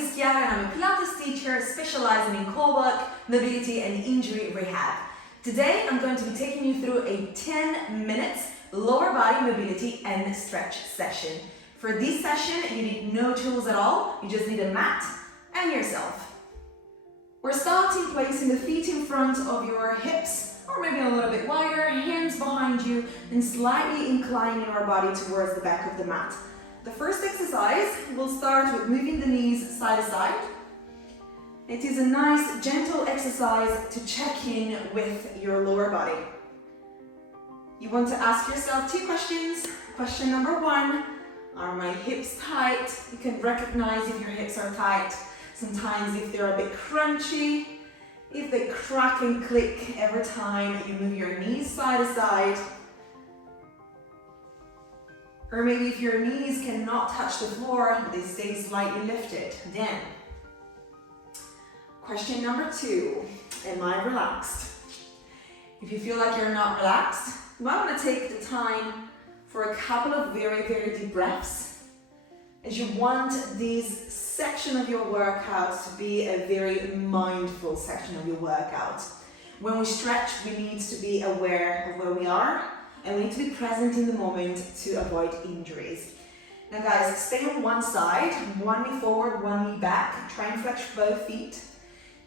is Chiara and I'm a Pilates teacher specializing in core work, mobility and injury rehab. Today I'm going to be taking you through a 10 minutes lower body mobility and stretch session. For this session you need no tools at all, you just need a mat and yourself. We're starting placing the feet in front of your hips or maybe a little bit wider, hands behind you and slightly inclining our body towards the back of the mat. The first exercise, we'll start with moving the knees side to side. It is a nice, gentle exercise to check in with your lower body. You want to ask yourself two questions. Question number one, are my hips tight? You can recognize if your hips are tight. Sometimes if they're a bit crunchy, if they crack and click every time you move your knees side to side. Or maybe if your knees cannot touch the floor, they stay slightly lifted. Then, question number two, am I relaxed? If you feel like you're not relaxed, you might want to take the time for a couple of very, very deep breaths, as you want this section of your workout to be a very mindful section of your workout. When we stretch, we need to be aware of where we are, and we need to be present in the moment to avoid injuries. Now guys, stay on one side, one knee forward, one knee back. Try and flex both feet.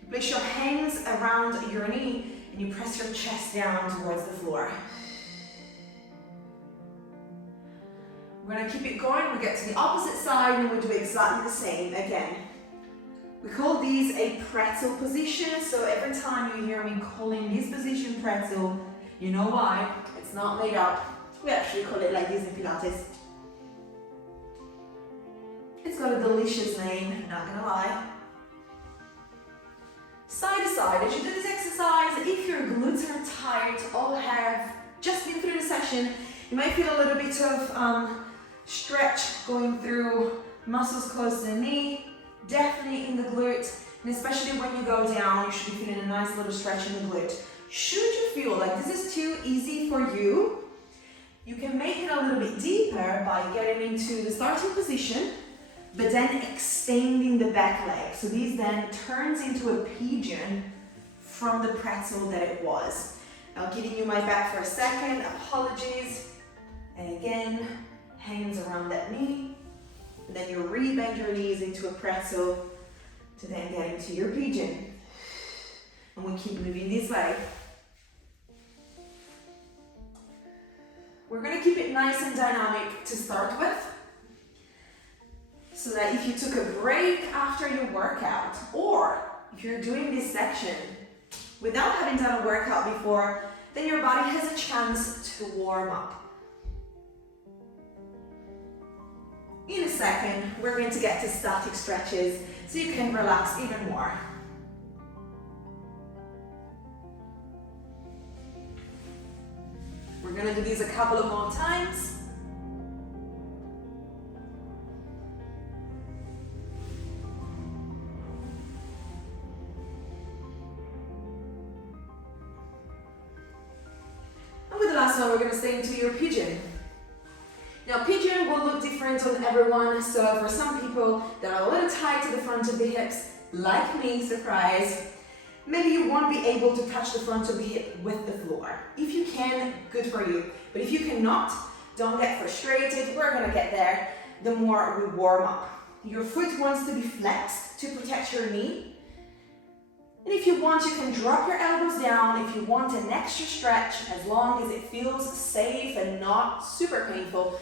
You place your hands around your knee and you press your chest down towards the floor. We're going to keep it going. We get to the opposite side and we do exactly the same again. We call these a pretzel position, so every time you hear me calling this position pretzel, you know why. It's not made up. We actually call it like this in Pilates. It's got a delicious name, not gonna lie. Side to side, as you do this exercise, if your glutes are tight or have just been through the session, you might feel a little bit of stretch going through muscles close to the knee, definitely in the glute, and especially when you go down, you should be feeling a nice little stretch in the glute. Should you feel like this is too easy for you, you can make it a little bit deeper by getting into the starting position, but then extending the back leg. So this then turns into a pigeon from the pretzel that it was. Now giving you my back for a second, apologies. And again, hands around that knee. And then you re-bend your knees into a pretzel to then get into your pigeon. And we keep moving this way. We're going to keep it nice and dynamic to start with, so that if you took a break after your workout, or if you're doing this section without having done a workout before, then your body has a chance to warm up. In a second, we're going to get to static stretches so you can relax even more. We're going to do these a couple of more times. And with the last one, we're going to stay into your pigeon. Now, pigeon will look different on everyone. So for some people that are a little tight to the front of the hips, like me, surprise, maybe you won't be able to touch the front of the hip with the floor. If you can, good for you. But if you cannot, don't get frustrated. We're gonna get there the more we warm up. Your foot wants to be flexed to protect your knee. And if you want, you can drop your elbows down. If you want an extra stretch, as long as it feels safe and not super painful,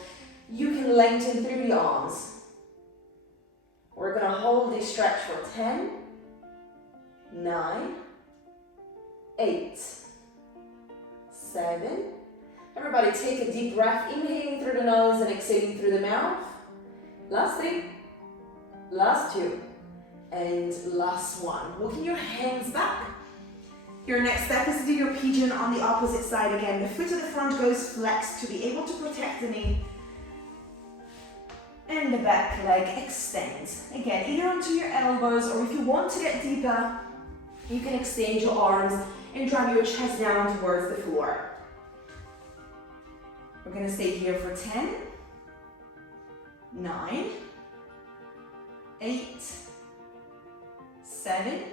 you can lengthen through the arms. We're gonna hold this stretch for 10, 9, 8, 7. Everybody take a deep breath, inhaling through the nose and exhaling through the mouth. Last thing, last two, and last one. Walking your hands back. Your next step is to do your pigeon on the opposite side again. The foot to the front goes flexed to be able to protect the knee. And the back leg extends. Again, either onto your elbows, or if you want to get deeper, you can extend your arms and drive your chest down towards the floor. We're going to stay here for 10, 9, 8, 7.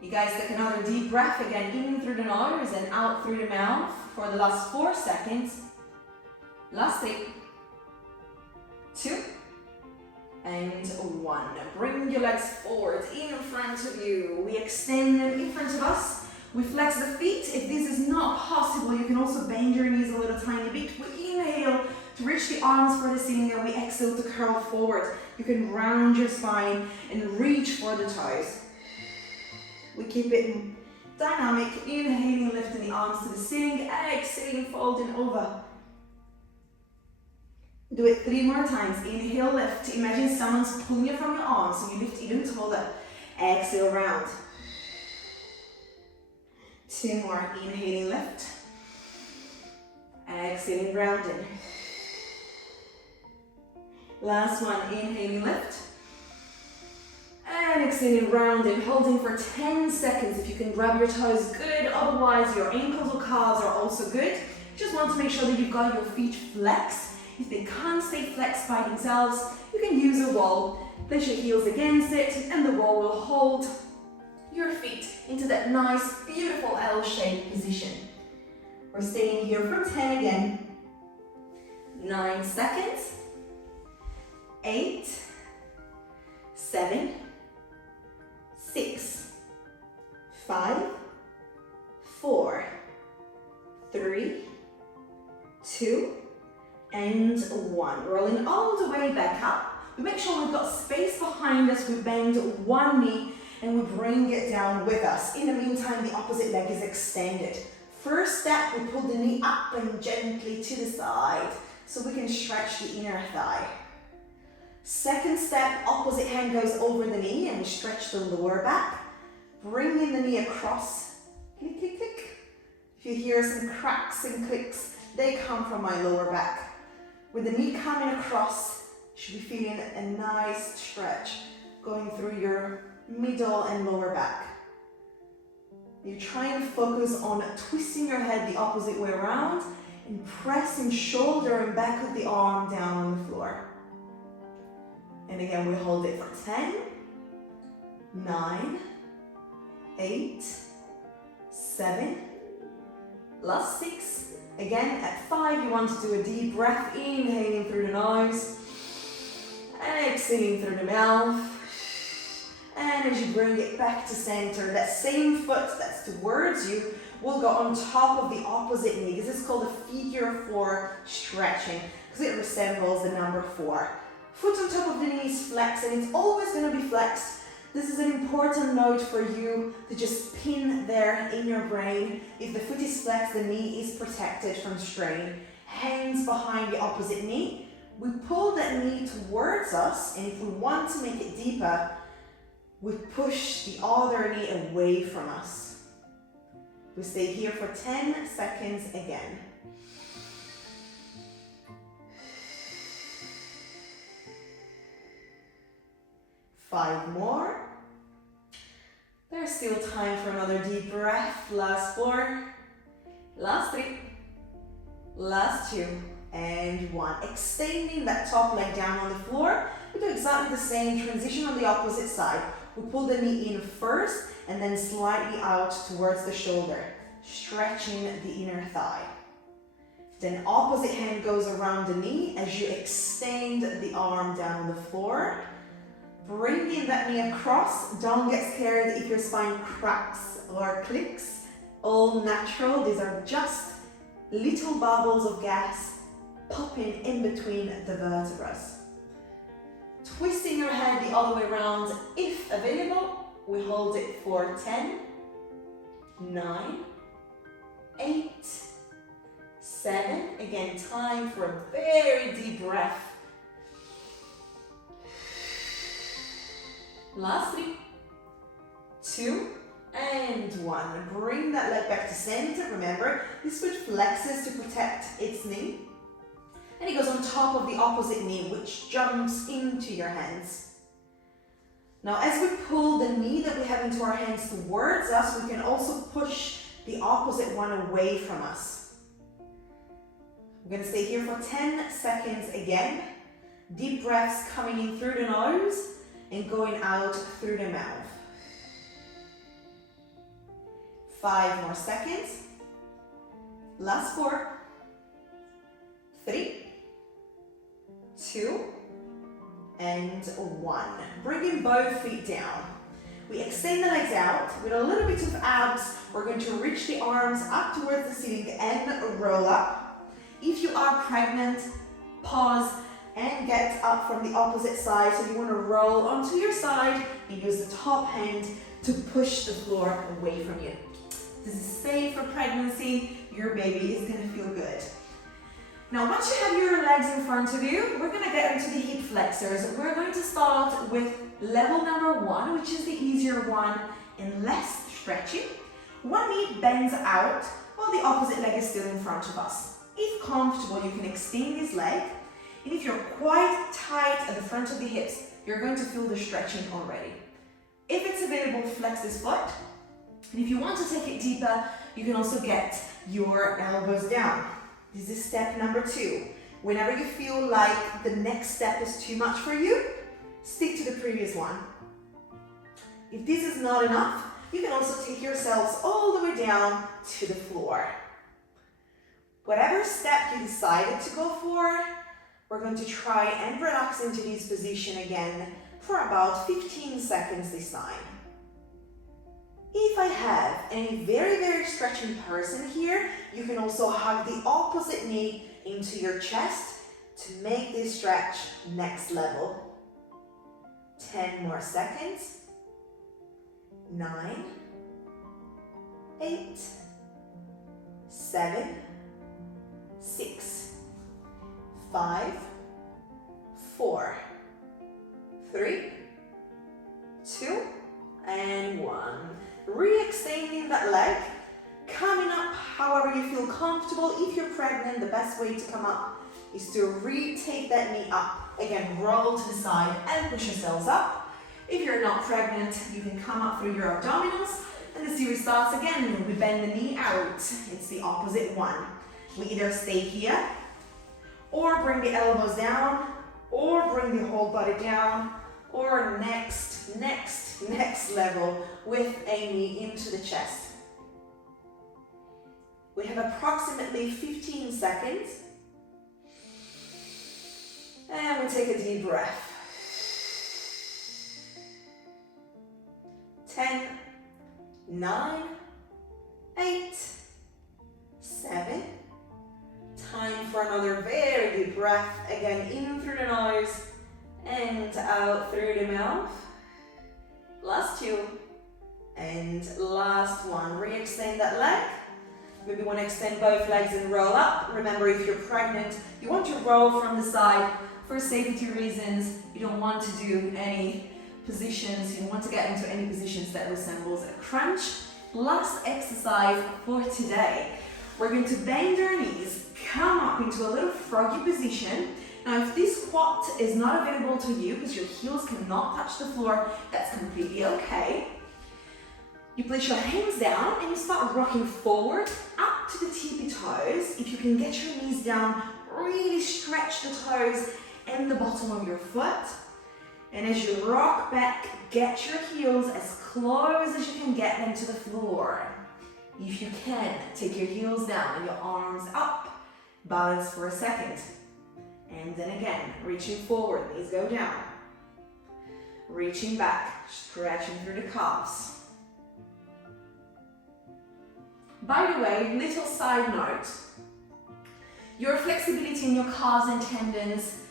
You guys take another deep breath again, in through the nose and out through the mouth for the last 4 seconds. Last 8, 2, and 1. Bring your legs forward in front of you. We extend them in front of us. We flex the feet. If this is not possible, you can also bend your knees a little tiny bit. We inhale to reach the arms for the ceiling and we exhale to curl forward. You can round your spine and reach for the toes. We keep it dynamic, inhaling, lifting the arms to the ceiling, exhaling, folding over. Do it 3 more times. Inhale, lift. Imagine someone's pulling you from your arms, so you lift even taller. Exhale, round. 2 more. Inhaling, lift. Exhaling, rounding. Last one. Inhaling, lift. And exhaling, rounding, holding for 10 seconds. If you can grab your toes, good. Otherwise, your ankles or calves are also good. Just want to make sure that you've got your feet flexed. If they can't stay flexed by themselves, you can use a wall. Place your heels against it, and the wall will hold your feet into that nice, beautiful L-shaped position. We're staying here for 10 again. 9 seconds. 8, 7, 6, 5, 4, 3, 2, and 1. Rolling all the way back up. We make sure we've got space behind us. We bend one knee and we bring it down with us. In the meantime, the opposite leg is extended. First step, we pull the knee up and gently to the side so we can stretch the inner thigh. Second step, opposite hand goes over the knee and we stretch the lower back. Bringing the knee across. Click, click, click. If you hear some cracks and clicks, they come from my lower back. With the knee coming across, you should be feeling a nice stretch going through your middle and lower back. You try and focus on twisting your head the opposite way around and pressing shoulder and back of the arm down on the floor. And again, we hold it for 10, 9, 8, 7, last 6. Again, at 5, you want to do a deep breath, inhaling through the nose, exhaling through the mouth. And as you bring it back to center, that same foot that's towards you will go on top of the opposite knee. This is called a figure 4 stretching because it resembles the number 4. Foot on top of the knee is flexed and it's always going to be flexed. This is an important note for you to just pin there in your brain. If the foot is flexed, the knee is protected from strain. Hands behind the opposite knee. We pull that knee towards us, and if we want to make it deeper, we push the other knee away from us. We stay here for 10 seconds again. Five more. There's still time for another deep breath. Last 4, last 3, last 2, and 1. Extending that top leg down on the floor. We do exactly the same transition on the opposite side. We pull the knee in first and then slightly out towards the shoulder, stretching the inner thigh. Then opposite hand goes around the knee as you extend the arm down on the floor. Bringing that knee across. Don't get scared if your spine cracks or clicks. All natural. These are just little bubbles of gas popping in between the vertebrae. Twisting your head the other way around if available. We hold it for 10, 9, 8, 7. Again, time for a very deep breath. Last 3, 2, and 1. Bring that leg back to center. Remember, this foot flexes to protect its knee. And it goes on top of the opposite knee, which jumps into your hands. Now, as we pull the knee that we have into our hands towards us, we can also push the opposite one away from us. We're going to stay here for 10 seconds again. Deep breaths coming in through the nose and going out through the mouth. 5 more seconds. Last 4, 3, 2, and 1. Bringing both feet down. We extend the legs out with a little bit of abs. We're going to reach the arms up towards the ceiling and roll up. If you are pregnant, pause and get up from the opposite side. So you want to roll onto your side and use the top hand to push the floor away from you. This is safe for pregnancy. Your baby is going to feel good. Now, once you have your legs in front of you, we're going to get into the hip flexors. We're going to start with level number 1, which is the easier one and less stretchy. One knee bends out while the opposite leg is still in front of us. If comfortable, you can extend this leg. And if you're quite tight at the front of the hips, you're going to feel the stretching already. If it's available, flex this foot. And if you want to take it deeper, you can also get your elbows down. This is step number 2. Whenever you feel like the next step is too much for you, stick to the previous one. If this is not enough, you can also take yourselves all the way down to the floor. Whatever step you decided to go for, we're going to try and relax into this position again for about 15 seconds this time. If I have any very stretching person here, you can also hug the opposite knee into your chest to make this stretch next level. 10 more seconds. 9, 8, 7, 6, 5, 4, 3, 2, and 1. Re-extending that leg, coming up however you feel comfortable. If you're pregnant, the best way to come up is to retake that knee up. Again, roll to the side and push yourselves up. If you're not pregnant, you can come up through your abdominals, and the series starts again. We bend the knee out. It's the opposite one. We either stay here, or bring the elbows down, or bring the whole body down, or next level with a knee into the chest. We have approximately 15 seconds. And we take a deep breath. 10, 9, 8, 7. Time for another very deep breath. Again, in through the nose and out through the mouth. Last 2 and last 1. Re-extend that leg. Maybe you want to extend both legs and roll up. Remember, if you're pregnant, you want to roll from the side for safety reasons. You don't want to do any positions. You don't want to get into any positions that resembles a crunch. Last exercise for today. We're going to bend our knees, come up into a little froggy position. Now, if this squat is not available to you because your heels cannot touch the floor, that's completely okay. You place your hands down and you start rocking forward up to the tippy toes. If you can get your knees down, really stretch the toes and the bottom of your foot. And as you rock back, get your heels as close as you can get them to the floor. If you can, take your heels down and your arms up. Balance for a second. And then again, reaching forward, knees go down. Reaching back, stretching through the calves. By the way, little side note. Your flexibility in your calves and tendons,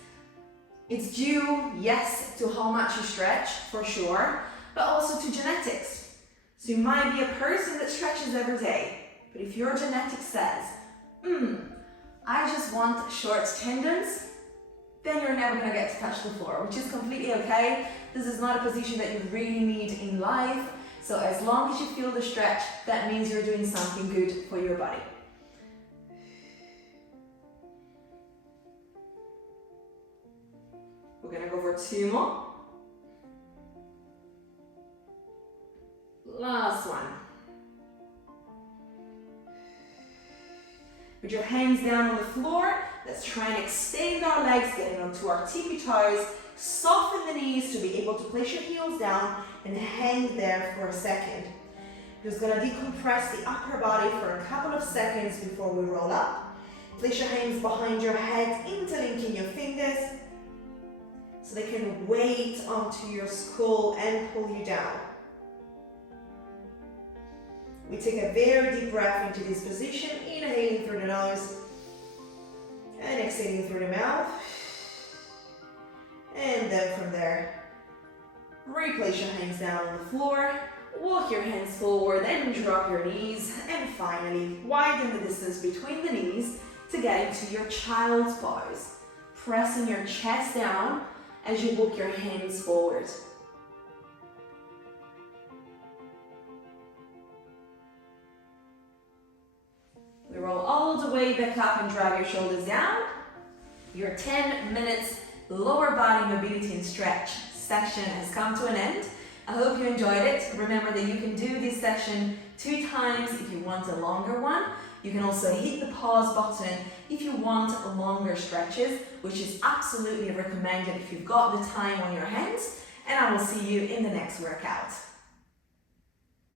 it's due, yes, to how much you stretch, for sure, but also to genetics. So you might be a person that stretches every day, but if your genetics says, I just want short tendons, then you're never going to get to touch the floor, which is completely okay. This is not a position that you really need in life. So as long as you feel the stretch, that means you're doing something good for your body. We're going to go for 2 more. Last one. With your hands down on the floor, let's try and extend our legs, getting onto our tippy toes. Soften the knees to be able to place your heels down and hang there for a second. Just gonna decompress the upper body for a couple of seconds before we roll up. Place your hands behind your head, interlinking your fingers so they can weight onto your skull and pull you down. We take a very deep breath into this position, inhaling through the nose and exhaling through the mouth. And then from there, replace your hands down on the floor, walk your hands forward and drop your knees, and finally widen the distance between the knees to get into your child's pose, pressing your chest down as you walk your hands forward. We roll all the way back up and drag your shoulders down. Your 10 minutes lower body mobility and stretch section has come to an end. I hope you enjoyed it. Remember that you can do this section 2 times if you want a longer one. You can also hit the pause button if you want longer stretches, which is absolutely recommended if you've got the time on your hands. And I will see you in the next workout.